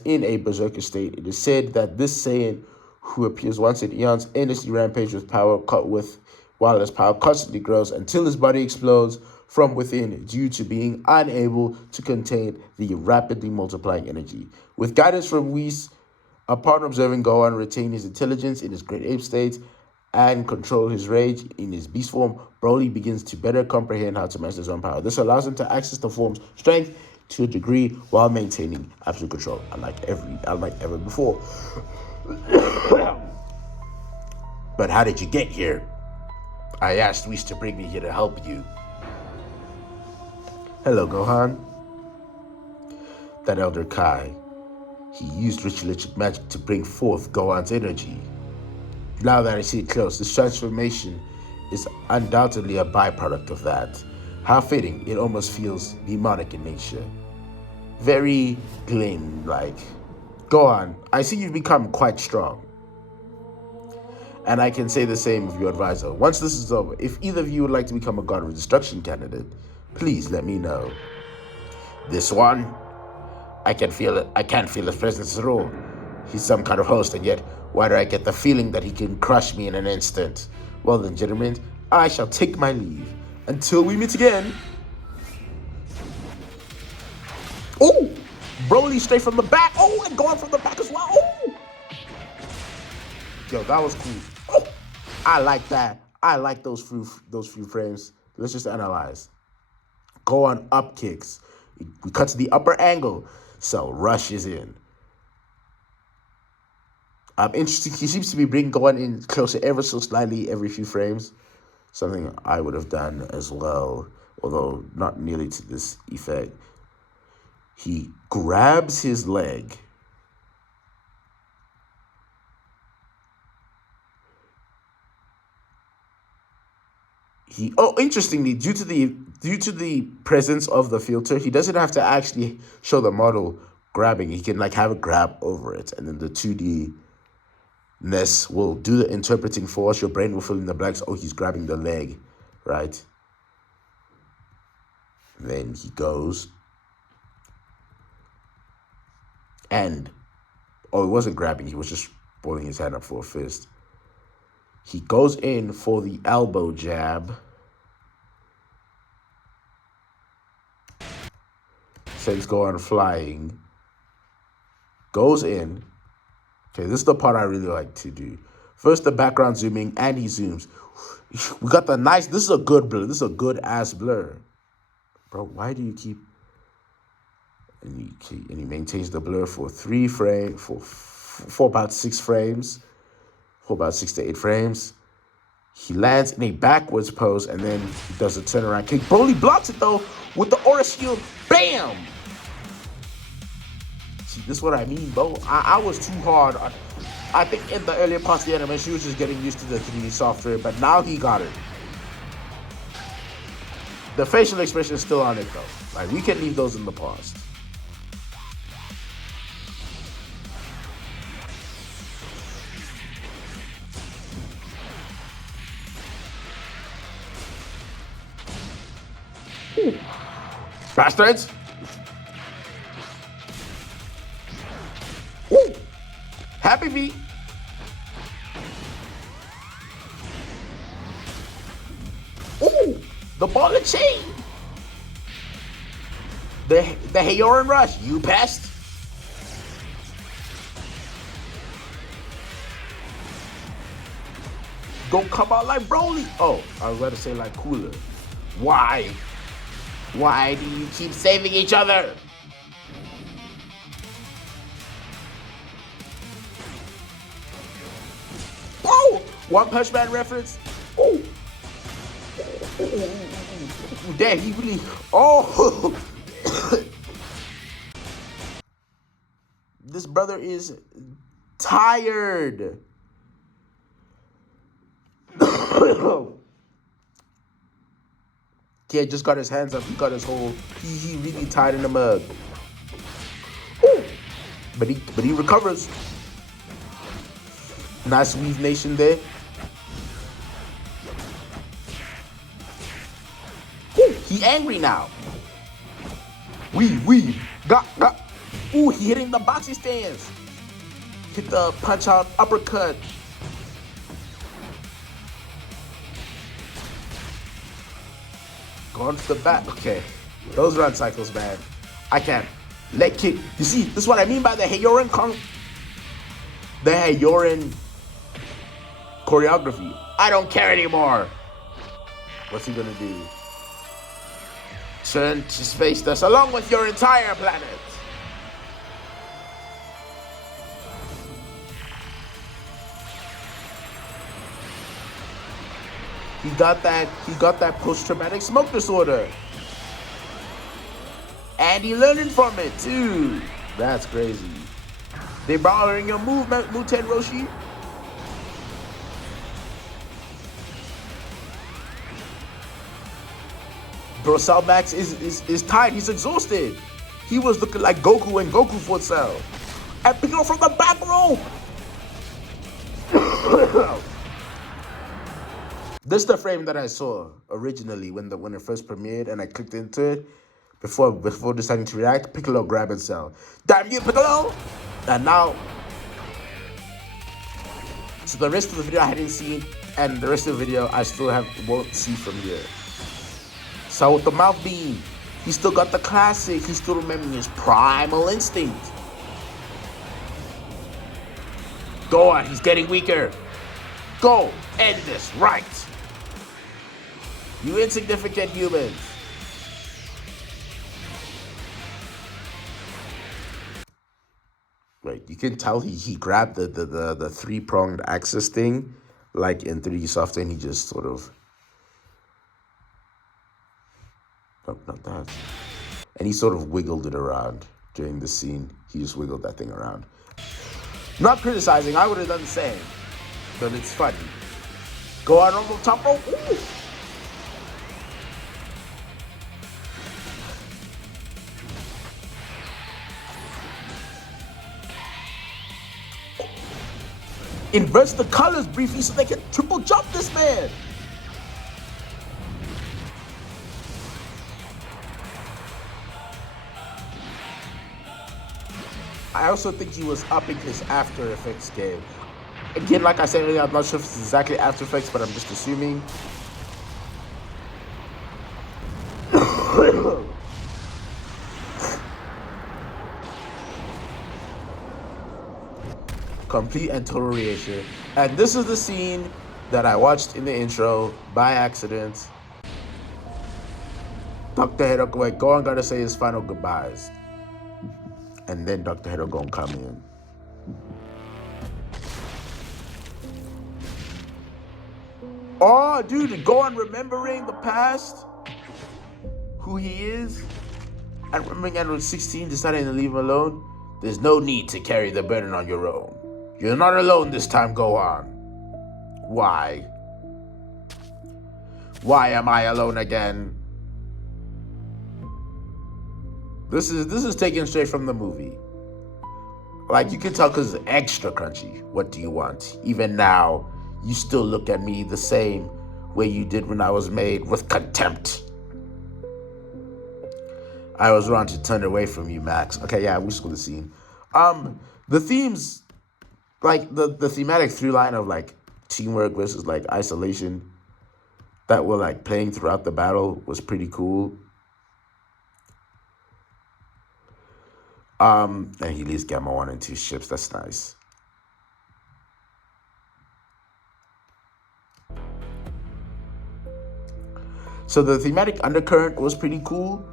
in a berserker state. It is said that this Saiyan, who appears once in eons, endlessly rampage with power, while his power constantly grows until his body explodes from within due to being unable to contain the rapidly multiplying energy. With guidance from Whis, upon observing Gohan retain his intelligence in his great ape state and control his rage in his beast form, Broly begins to better comprehend how to master his own power. This allows him to access the form's strength to a degree while maintaining absolute control, unlike ever before. But how did you get here? I asked Whis to bring me here to help you. Hello, Gohan. That Elder Kai. He used ritualistic magic to bring forth Gohan's energy. Now that I see it close, this transformation is undoubtedly a byproduct of that. How fitting, it almost feels demonic in nature. Very Glim-like. Go on, I see you've become quite strong. And I can say the same of your advisor. Once this is over, if either of you would like to become a God of Destruction candidate, please let me know. This one, I can feel it. I can't feel his presence at all. He's some kind of host, and yet, why do I get the feeling that he can crush me in an instant? Well then, gentlemen, I shall take my leave. Until we meet again. Oh! Broly straight from the back. Oh, and going from the back as well. Oh! Yo, that was cool. Oh! I like that. I like those few frames. Let's just analyze. Go on up kicks. We cut to the upper angle. So Rush is in. Interesting. He seems to be bringing Gohan in closer ever so slightly every few frames. Something I would have done as well, although not nearly to this effect. He grabs his leg. Interestingly, due to the presence of the filter, he doesn't have to actually show the model grabbing. He can like have a grab over it, and then the 2D-ness will do the interpreting for us. Your brain will fill in the blanks. Oh, he's grabbing the leg, right? And then he goes, and it wasn't grabbing. He was just pulling his hand up for a fist. He goes in for the elbow jab. Sends Gohan flying. Goes in. Okay, this is the part I really like to do. First, the background zooming, and he zooms. We got the nice. This is a good blur. This is a good ass blur. Bro, why do you keep? And he maintains the blur for 3 frames, for about 6 frames. For about 6 to 8 frames. He lands in a backwards pose, and then he does a turnaround kick. Broly blocks it though with the aura shield. Bam! See, this is what I mean, bro. I was too hard. I think in the earlier parts of the animation, he was just getting used to the 3D software, but now he got it. The facial expression is still on it though. Like, we can leave those in the past. Bastards! Woo! Happy feet! Ooh! The ball and chain! The Hyourin rush, you pest! Don't come out like Broly! Oh, I was about to say like Cooler. Why? Why do you keep saving each other? Oh! One Punch Man reference. Oh! Damn, he really. Oh! This brother is tired. Kid just got his hands up. He got his whole. He really tied in the mug. Ooh. But he recovers. Nice weave nation there. Ooh, he angry now. Got. Ooh, he hitting the boxing stance. Hit the punch out uppercut. Going to the back. Okay. Those run cycles, man. I can't. Leg kick. You see, this is what I mean by the Hyourin choreography. I don't care anymore. What's he gonna do? Turn to face us along with your entire planet. He got that post-traumatic smoke disorder. And he learned from it too. That's crazy. They borrowing your movement, Muten Roshi. Bro, Cell Max is tired. He's exhausted. He was looking like Goku and Goku fought Cell. And Piccolo from the back row. This is the frame that I saw originally when it first premiered, and I clicked into it before deciding to react. Piccolo grabbing Cell. Damn you, Piccolo! And now, so the rest of the video I hadn't seen, and the rest of the video I still won't see from here. So with the mouth beam, he still got the classic. He's still remembering his primal instinct. Go on, he's getting weaker. Go, end this right. You insignificant humans. Right, you can tell he grabbed the three-pronged axis thing, like in 3D software, and he just sort of, not that. And he sort of wiggled it around during the scene. He just wiggled that thing around. Not criticizing, I would have done the same, but it's funny. Go on the top rope. Ooh. Inverts the colors briefly so they can triple jump this man. I also think he was upping his After Effects game. Again, like I said earlier, I'm not sure if it's exactly After Effects, but I'm just assuming. Complete and total reaction. And this is the scene that I watched in the intro by accident. Dr. Hedo Gohan gotta say his final goodbyes. And then Dr. Hedo gonna come in. Oh, dude, Gohan remembering the past, who he is, and remembering Android 16 deciding to leave him alone. There's no need to carry the burden on your own. You're not alone this time, Gohan. Why? Why am I alone again? This is taken straight from the movie. Like, you can tell because it's extra crunchy. What do you want? Even now, you still look at me the same way you did when I was made, with contempt. I was wrong to turn away from you, Max. Okay, yeah, we school the scene. The themes, like the thematic through line of like teamwork versus like isolation that were like playing throughout the battle was pretty cool. And he leaves Gamma 1 and 2 ships. That's nice. So the thematic undercurrent was pretty cool.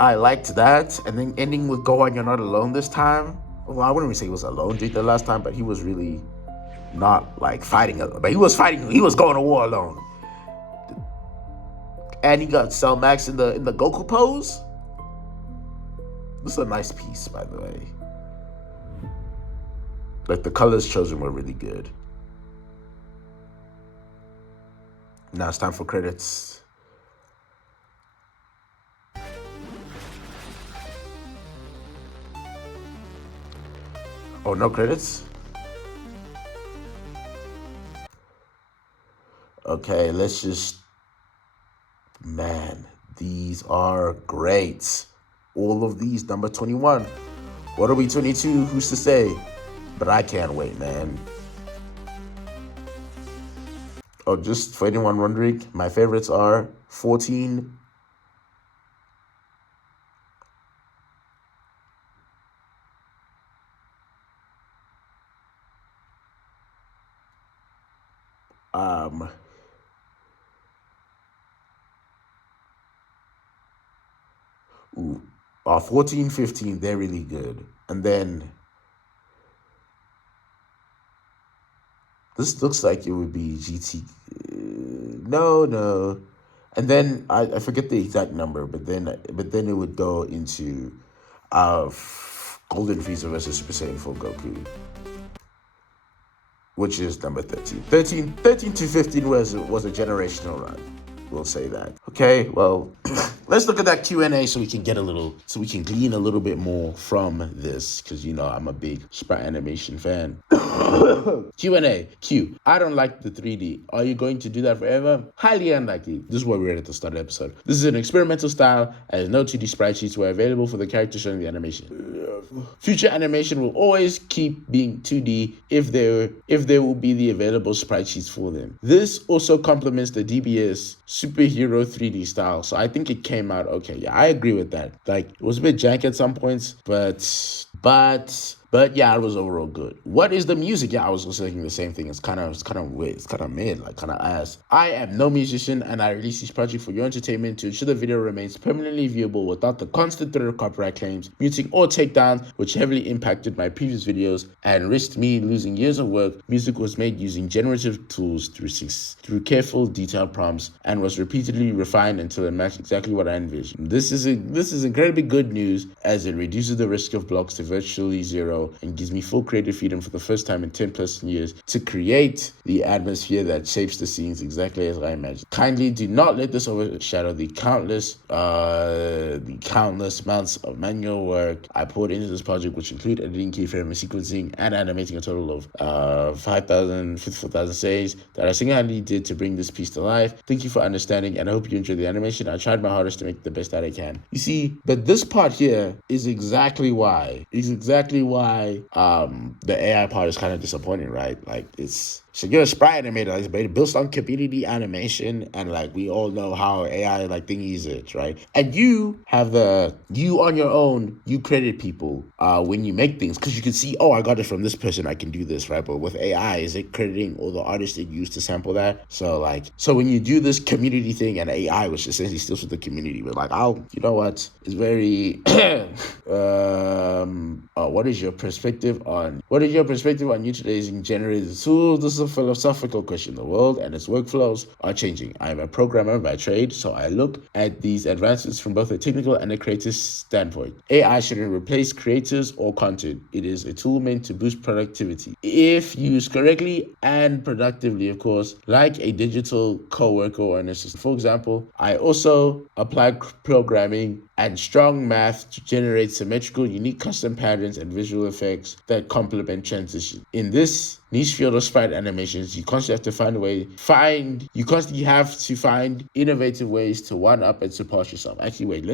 I liked that. And then ending with Gohan, you're not alone this time. Well, I wouldn't even say he was alone during the last time, but he was really not like fighting alone. But he was fighting. He was going to war alone. And he got Cell Max in the Goku pose. This is a nice piece, by the way. Like, the colors chosen were really good. Now it's time for credits. Oh, no credits? Okay, let's just... Man, these are great. All of these, number 21. What are we, 22? Who's to say? But I can't wait, man. Oh, just for anyone wondering, my favorites are 14, ooh, 14, 15, they're really good. And then this looks like it would be GT. No. And then I forget the exact number, but then it would go into Golden Frieza versus Super Saiyan 4 Goku, which is number 13. 13 to 15 was a generational run. We'll say that. Okay, well, let's look at that Q&A so we can glean a little bit more from this, because you know I'm a big sprite animation fan. Q&A. Q. I don't like the 3D. Are you going to do that forever? Highly unlikely. This is what we read at the start of the episode. This is an experimental style, as no 2D sprite sheets were available for the character showing the animation. Future animation will always keep being 2D if there will be the available sprite sheets for them. This also complements the DBS superhero 3D style, so I think it came out okay. Yeah, I agree with that. Like, it was a bit jank at some points, but yeah, it was overall good. What is the music? Yeah, I was also thinking the same thing. It's kind of weird. It's kind of mid, like kind of ass. I am no musician, and I release this project for your entertainment to ensure the video remains permanently viewable without the constant threat of copyright claims, muting or takedowns, which heavily impacted my previous videos and risked me losing years of work. Music was made using generative tools through careful, detailed prompts, and was repeatedly refined until it matched exactly what I envisioned. This is incredibly good news, as it reduces the risk of blocks to virtually zero and gives me full creative freedom for the first time in 10 plus years to create the atmosphere that shapes the scenes exactly as I imagined. Kindly do not let this overshadow the countless months of manual work I poured into this project, which include editing, keyframing, sequencing, and animating a total of 54,000 saves that I single-handedly did to bring this piece to life. Thank you for understanding, and I hope you enjoy the animation. I tried my hardest to make the best that I can. You see, but this part here is exactly why the AI part is kind of disappointing, right? Like, so you're a sprite animator, it's built on community animation, and like we all know how AI like thingies is, right? And you on your own, you credit people when you make things, because you can see, oh, I got it from this person, I can do this, right? But with AI, is it crediting all the artists that used to sample that? So when you do this community thing, and AI, which essentially steals with the community, but like, you know what? It's very what is your perspective on utilizing generated tools? This is a philosophical question. The world and its workflows are changing. I am a programmer by trade, so I look at these advances from both a technical and a creative standpoint. AI shouldn't replace creators or content. It is a tool meant to boost productivity, if used correctly and productively, of course, like a digital co-worker or an assistant. For example, I also apply programming and strong math to generate symmetrical, unique custom patterns and visual effects that complement transition. In this niche field of sprite animations, you constantly have to find innovative ways to one-up and surpass yourself. Actually, wait,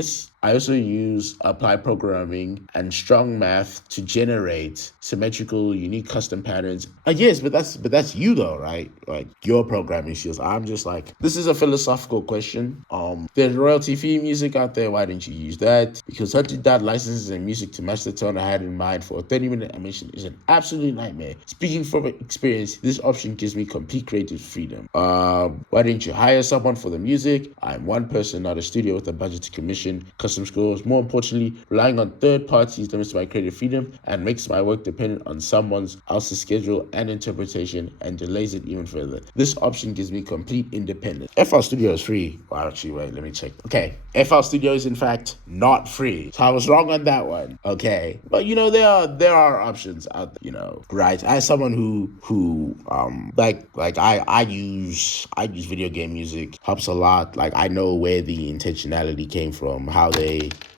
I also use apply programming and strong math to generate symmetrical, unique custom patterns. Yes, but that's you though, right? Like, your programming skills. I'm just like, this is a philosophical question. There's royalty-free music out there. Why didn't you use that? Because hunting down licenses and music to match the tone I had in mind for a 30-minute animation is an absolute nightmare. Speaking from experience, this option gives me complete creative freedom. Why didn't you hire someone for the music? I'm one person, not a studio with a budget to commission custom scores. More importantly, relying on third parties limits my creative freedom and makes my work dependent on someone else's schedule and interpretation, and delays it even further. This option gives me complete independence. FL Studio is free. Well, actually, wait, let me check. Okay, FL Studio is in fact not free, so I was wrong on that one. Okay, but you know, there are options out there, you know, right? As someone who I use video game music, helps a lot. Like, I know where the intentionality came from,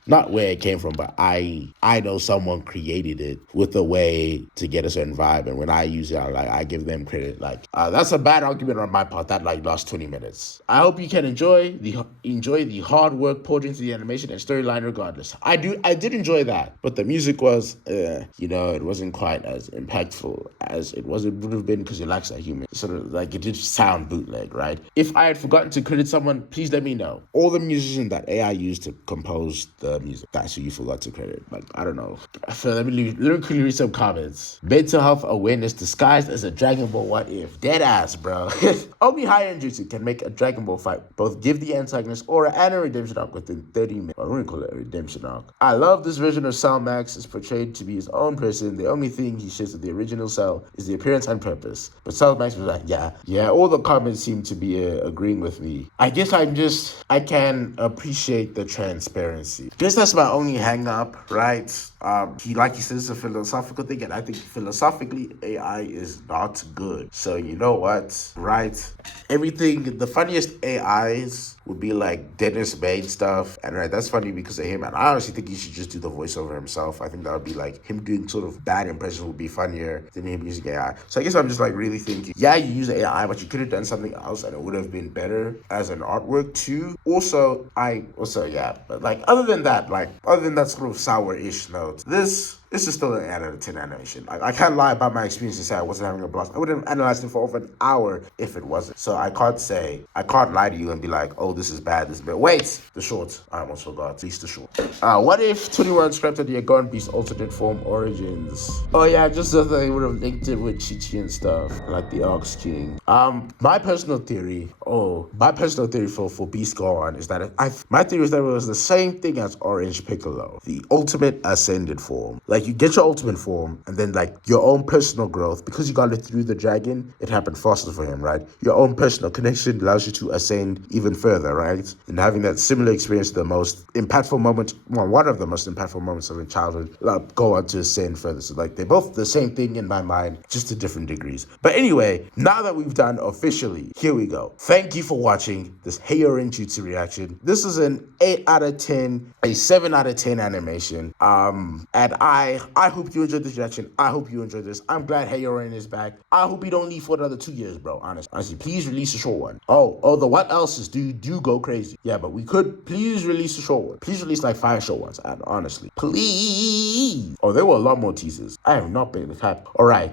not where it came from, but I know someone created it with a way to get a certain vibe, and when I use it, I give them credit. Like, that's a bad argument on my part. That lost 20 minutes. I hope you can enjoy the hard work poured into the animation and storyline regardless. I did enjoy that, but the music was, it wasn't quite as impactful as it would have been, because it lacks that human. Sort of like, it did sound bootleg, right? If I had forgotten to credit someone, please let me know. All the musicians that AI used to compose the music, that's who you forgot to credit. Like, I don't know. So let me quickly read some comments. Mental health awareness disguised as a Dragon Ball what if. Dead ass, bro. Only Hyourinjutsu can make a Dragon Ball fight both give the antagonist aura and a redemption arc within 30 minutes. I wouldn't call it a redemption arc. I love this version of Cell Max is portrayed to be his own person. The only thing he shares with the original Cell is the appearance and purpose. But Cell Max was like, yeah, all the comments seem to be agreeing with me. I guess I can appreciate the transparency. guess that's my only hang up, right? He, like he says, it's a philosophical thing, and I think philosophically AI is not good. So you know what, right? Everything, the funniest AIs would be like Dennis Bain stuff, and right, that's funny because of him. And I honestly think he should just do the voiceover himself. I think that would be like him doing sort of bad impressions would be funnier than him using AI. So I guess I'm just like really thinking, yeah, you use AI, but you could have done something else, and it would have been better as an artwork too. Also, yeah, but like other than that sort of sour-ish note, this is still an 8 out of 10 animation. I can't lie about my experience and say I wasn't having a blast. I would have analyzed it for over an hour if it wasn't. So I can't lie to you and be like, oh, this is bad, this is bad. Wait, the short. I almost forgot. At least the short. What if 21 scrapped the DragonBallZ alternate form origins? Oh yeah, just so they would have linked it with Chi-Chi and stuff, like the Ox King. My personal theory for Beast Gone is that my theory is that it was the same thing as Orange Piccolo, the ultimate ascended form. Like you get your ultimate form, and then like your own personal growth, because you got it through the dragon, it happened faster for him, right? Your own personal connection allows you to ascend even further, right? And having that similar experience, the most impactful moment, well, one of the most impactful moments of a childhood, go on to ascend further. So like they're both the same thing in my mind, just to different degrees. But anyway, now that we've done officially, here we go. Thank you for watching this Hyourinjutsu reaction. This is an 8 out of 10, a 7 out of 10 animation. And I hope you enjoyed this reaction. I hope you enjoyed this. I'm glad Hyourin is back. I hope you don't leave for another 2 years, bro. Honestly, please release a short one. Oh, the what else is do go crazy. Yeah, but we could please release a short one. Please release like 5 short ones. And honestly, please. Oh, there were a lot more teasers. I have not been the type. All right.